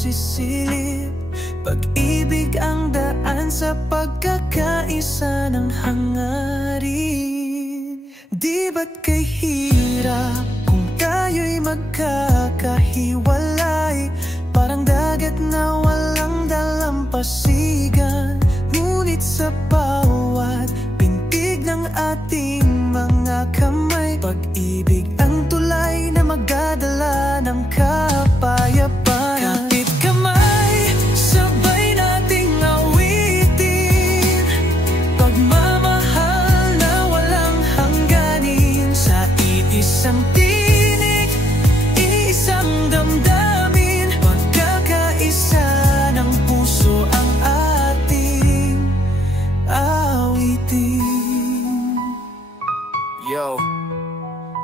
sisilip. Pag-ibig ang daan sa pagkakaisa ng hangarin. Di ba't kay hirap kung tayo'y magkakahiwalay? Parang dagat na walang dalampasigan. Ngunit sa bawat pintig ng ating mga kamay, pag-ibig ang tulay na magdadala ng kapayapaan. Kapit kamay, sabay nating awitin, pagmamahal na walang hangganin. Sa iisang tinig, iisang damdamin, pagkakaisa ng puso ang ating awitin. Yo,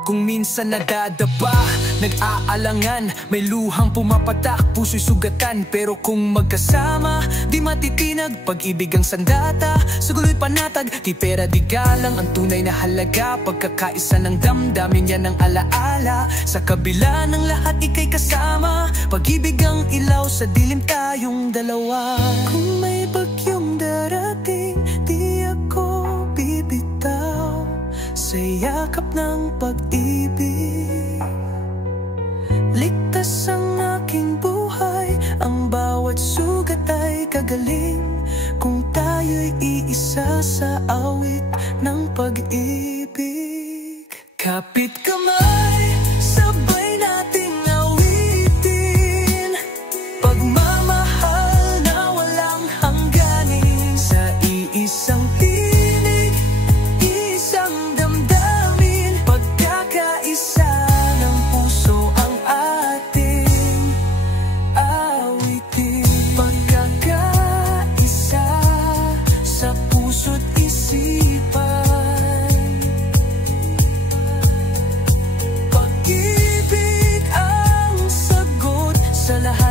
kung minsan nadadapa, nag-aalangan, may luhang pumapatak, puso'y sugatan. Pero kung magkasama, di matitinag, pag-ibig ang sandata, sa guloy panatag. Di pera di galang ang tunay na halaga, pagkakaisa ng damdamin, yan ang alaala. Sa kabila ng lahat, ika'y kasama, pag-ibig ang ilaw, sa dilim tayong dalawa. Kung may bagyong darating, di ako bibitaw sa yakap ng pag-ibig. Ligtas ang aking buhay, ang bawat sugat ay kagaling, kung tayo'y iisa sa awit ng pag-ibig. Kapit kamay, sabay nating awitin, pagmamahal na walang hangganin. Sa iisang tinig, isang damdamin, pagkakaisa ng puso ang ating awitin. Pagkakaisa sa puso't isipan, pag-ibig ang sagot sa lahat